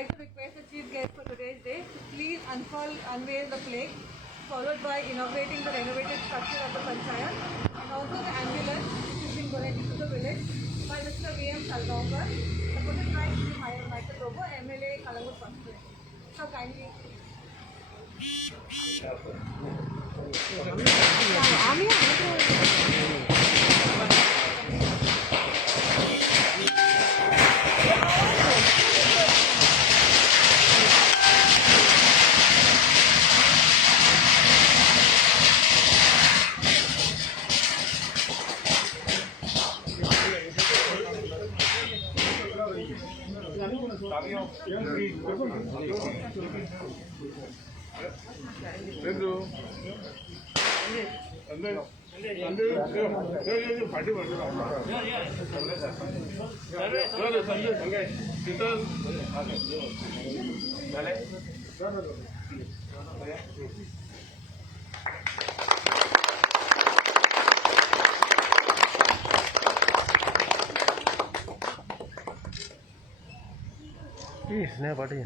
like to request the chief guest for today's day to please unveil the flag, followed by inaugurating the renovated structure of the Panchayat and also the ambulance which has been donated to the village by Mr. V.M. Salgaonkar, supported by Mr. Michael Robo, MLA Kalangur constituency. So kindly. स्नेह पाटी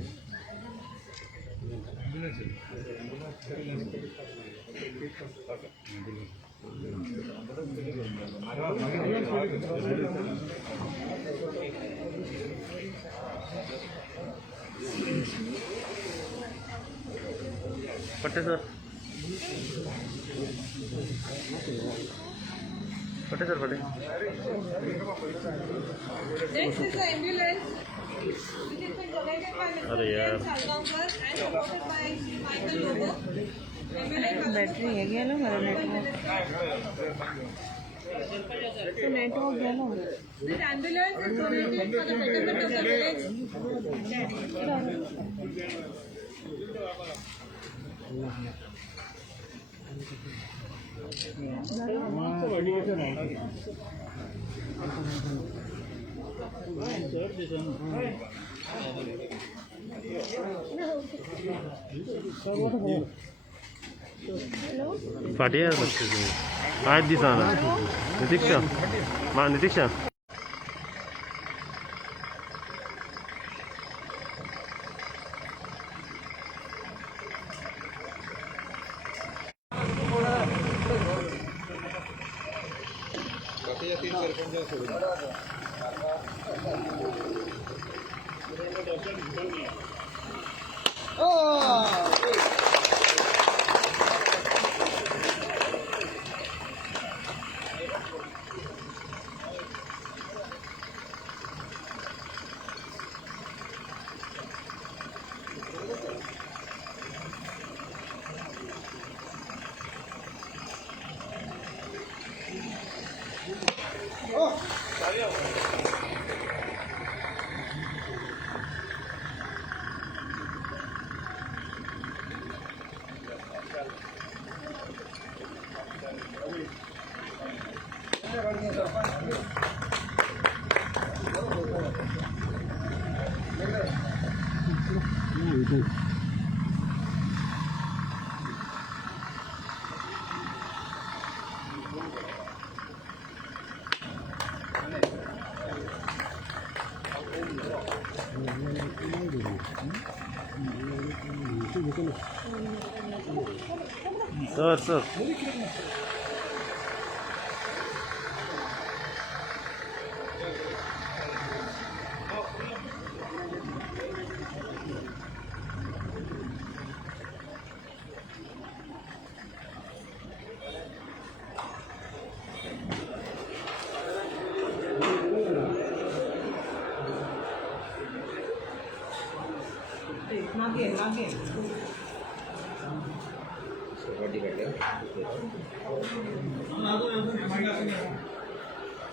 पट्टे sir पट्टे sir पट्टे Next is the ambulance which has been donated by Mr. V.M. Salgaonkar and supported by Michael Robo, MLA battery है गया लो मेरा network तो network गया लो This ambulance is donated for the betterment of the village. पाटिया आज दिसाना नितीक्षा माँ नितीक्षा sir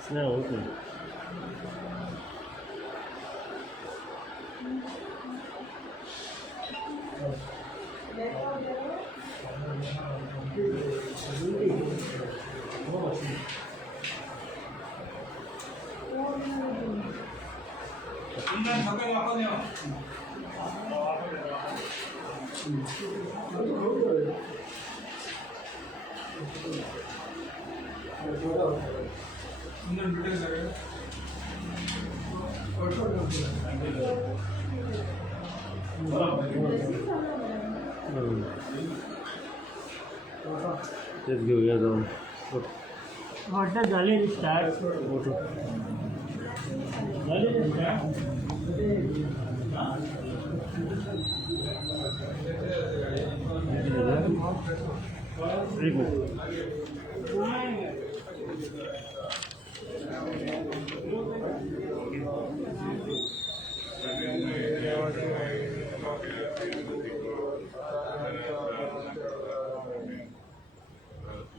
स्नेह okay Let's go, yeah, down. What the Gali start? Gali start. Very good.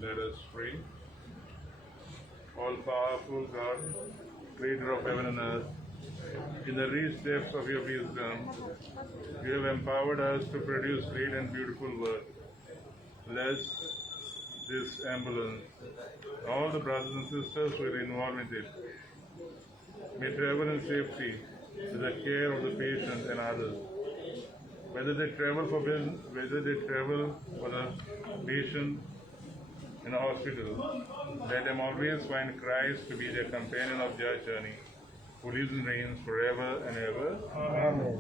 Let us pray. All-powerful God, creator of heaven and earth, in the rich depths of your wisdom, you have empowered us to produce great and beautiful work. Bless this ambulance, all the brothers and sisters who are involved with it. May travel in safety to the care of the patient and others. Whether they travel for business, whether they travel for the patient in a hospital, let them always find Christ to be their companion of their journey, who lives and reigns forever and ever. Amen.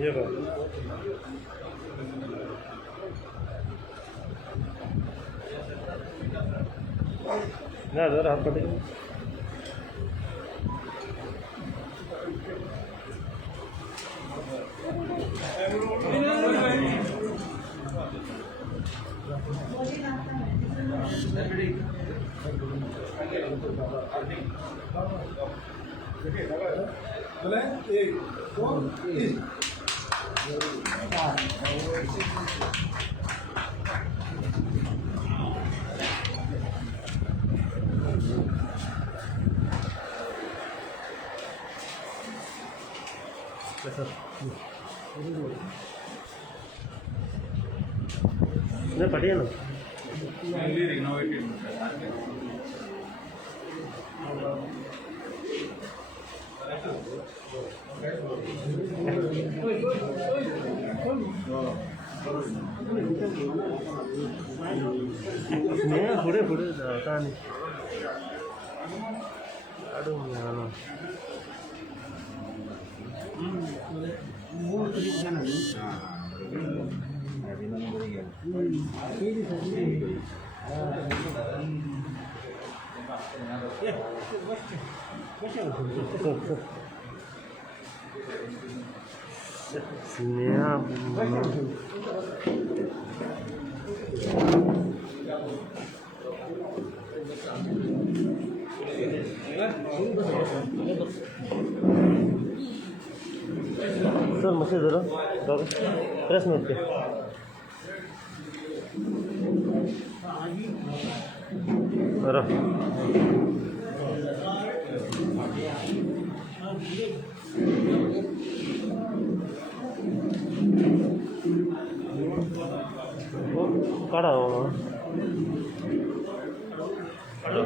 ये बात ना जरा हाथ पटे नहीं पढ़िए ना Mainly renovated. नहीं पुढे पुढे जाता नहीं अडून जाना Siap. Sir, masih dulu. Press note ke. Arah. काढ़ा हो अरे